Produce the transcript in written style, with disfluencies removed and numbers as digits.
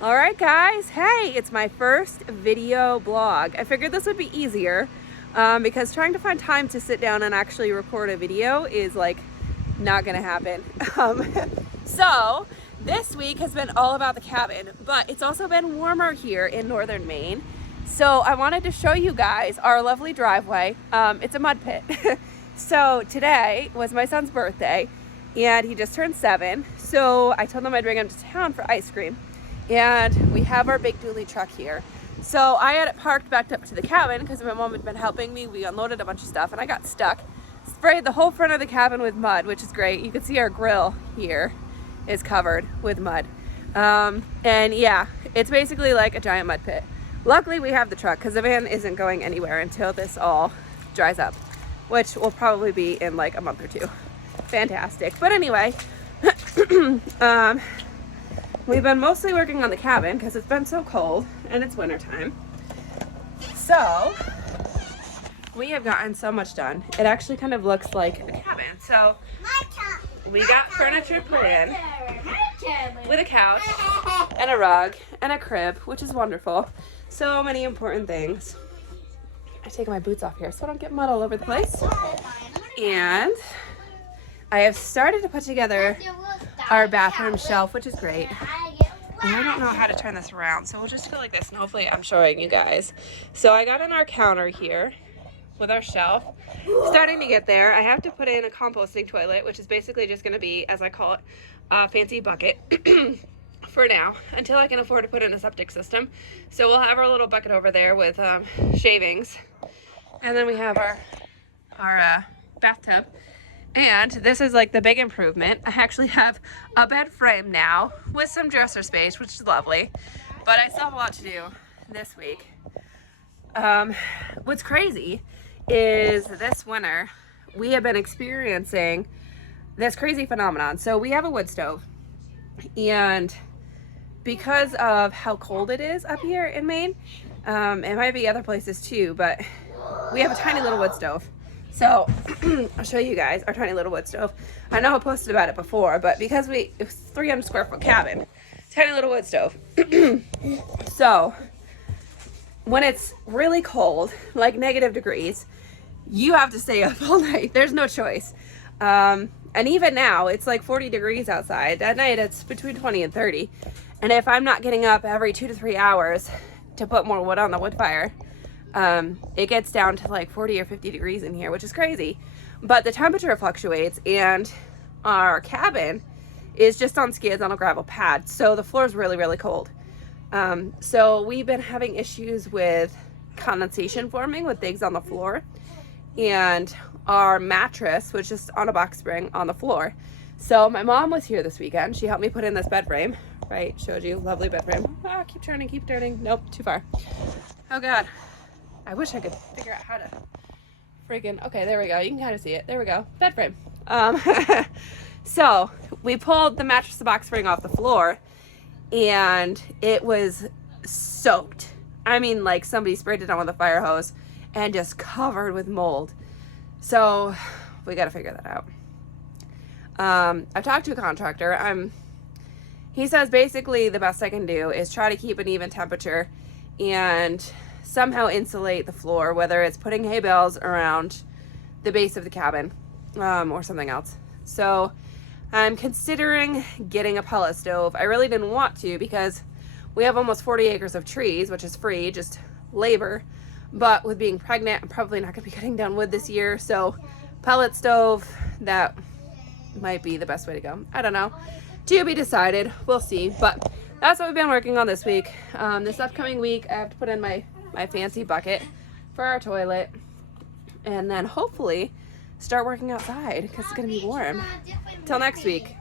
All right, guys. Hey, it's my first video blog. I figured this would be easier because trying to find time to sit down and actually record a video is like not gonna happen. So this week has been all about the cabin, but it's also been warmer here in northern Maine. So I wanted to show you guys our lovely driveway. It's a mud pit. So today was my son's birthday and he just turned 7. So I told him I'd bring him to town for ice cream. And we have our big dually truck here. So I had it parked backed up to the cabin because my mom had been helping me. We unloaded a bunch of stuff and I got stuck. Sprayed the whole front of the cabin with mud, which is great. You can see our grill here is covered with mud. And yeah, it's basically like a giant mud pit. Luckily we have the truck because the van isn't going anywhere until this all dries up, which will probably be in like a month or two. Fantastic. But anyway, we've been mostly working on the cabin because it's been so cold and it's wintertime. So we have gotten so much done. It actually kind of looks like a cabin. So we got furniture put in with a couch and a rug and a crib, which is wonderful. So many important things. I take my boots off here so I don't get mud all over the place. And I have started to put together our bathroom shelf, which is great. And I don't know how to turn this around, so we'll just go like this, and hopefully I'm showing you guys. So I got on our counter here with our shelf. Starting to get there. I have to put in a composting toilet, which is basically just going to be, as I call it, a fancy bucket for now, until I can afford to put in a septic system. So we'll have our little bucket over there with shavings. And then we have our bathtub. And this is like the big improvement. I actually have a bed frame now with some dresser space, which is lovely. But I still have a lot to do this week. What's crazy is this winter we have been experiencing this crazy phenomenon. So we have a wood stove, and because of how cold it is up here in Maine, it might be other places too, but we have a tiny little wood stove. So I'll show you guys our tiny little wood stove. I know I posted about it before, but because it was 300 square foot cabin, tiny little wood stove. So when it's really cold, like negative degrees, you have to stay up all night. There's no choice. And even now it's like 40 degrees outside. At night it's between 20 and 30. And if I'm not getting up every 2 to 3 hours to put more wood on the wood fire, it gets down to like 40 or 50 degrees in here, which is crazy. But the temperature fluctuates, and our cabin is just on skids on a gravel pad, so the floor is really, really cold. So we've been having issues with condensation forming with things on the floor, and our mattress was just on a box spring on the floor. So my mom was here this weekend. She helped me put in this bed frame, right? Showed you, lovely bed frame. Ah, keep turning, keep turning. Nope, too far. Oh God. I wish I could figure out how to freaking, okay, there we go. You can kind of see it. There we go. Bed frame. So we pulled the mattress, the box spring off the floor, and it was soaked. I mean, like somebody sprayed it on with a fire hose and just covered with mold. So we got to figure that out. I've talked to a contractor. He says basically the best I can do is try to keep an even temperature and somehow insulate the floor, whether it's putting hay bales around the base of the cabin or something else. So I'm considering getting a pellet stove. I really didn't want to because we have almost 40 acres of trees, which is free, just labor. But with being pregnant, I'm probably not going to be cutting down wood this year. So pellet stove, that might be the best way to go. I don't know. To be decided. We'll see. But that's what we've been working on this week. This upcoming week, I have to put in my fancy bucket for our toilet, and then hopefully start working outside because it's going to be warm. Till next week.